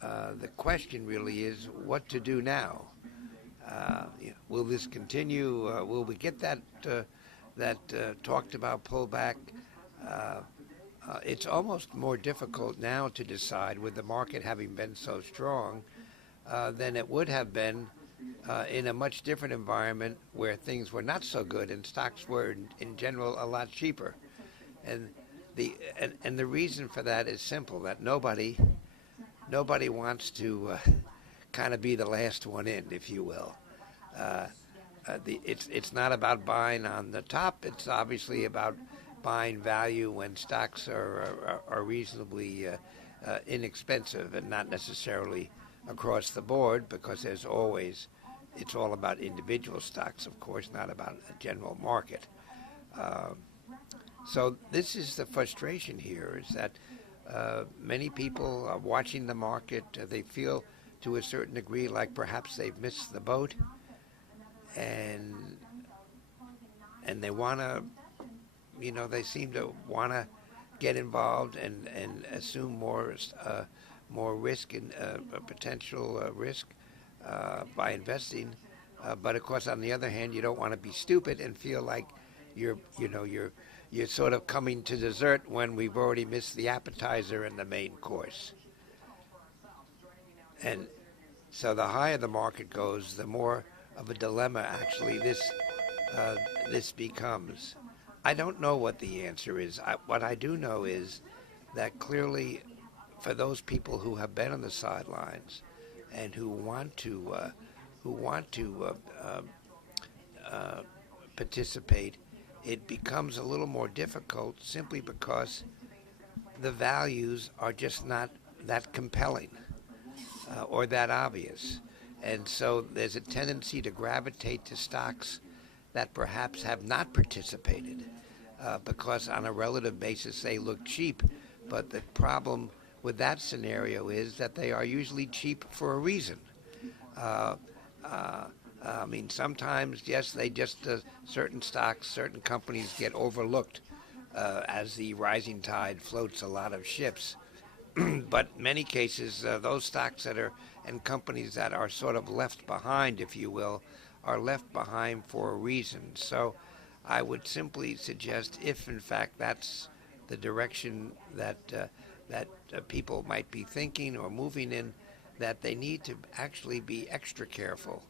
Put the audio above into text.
The question really is what to do now. Will this continue? Will we get that talked about pullback? It's almost more difficult now to decide, with the market having been so strong, than it would have been in a much different environment where things were not so good and stocks were in general a lot cheaper. And the reason for that is simple, that nobody wants to kind of be the last one in, if you will. It's not about buying on the top. It's obviously about buying value when stocks are reasonably inexpensive, and not necessarily across the board, because it's all about individual stocks, of course, not about a general market. So this is the frustration here, is that many people are watching the market. They feel to a certain degree like perhaps they've missed the boat, and they want to, they seem to want to get involved and assume more risk and potential risk by investing. But of course, on the other hand, you don't want to be stupid and feel like you're sort of coming to dessert when we've already missed the appetizer and the main course. And so the higher the market goes, the more of a dilemma actually this becomes. I don't know what the answer is. What I do know is that clearly, for those people who have been on the sidelines and who want to participate, it becomes a little more difficult simply because the values are just not that compelling or that obvious. And so there's a tendency to gravitate to stocks that perhaps have not participated because on a relative basis they look cheap. But the problem with that scenario is that they are usually cheap for a reason. Sometimes, yes, they just certain stocks, certain companies get overlooked as the rising tide floats a lot of ships. But in many cases, those stocks and companies that are sort of left behind, if you will, are left behind for a reason. So I would simply suggest, if in fact that's the direction that people might be thinking or moving in, that they need to actually be extra careful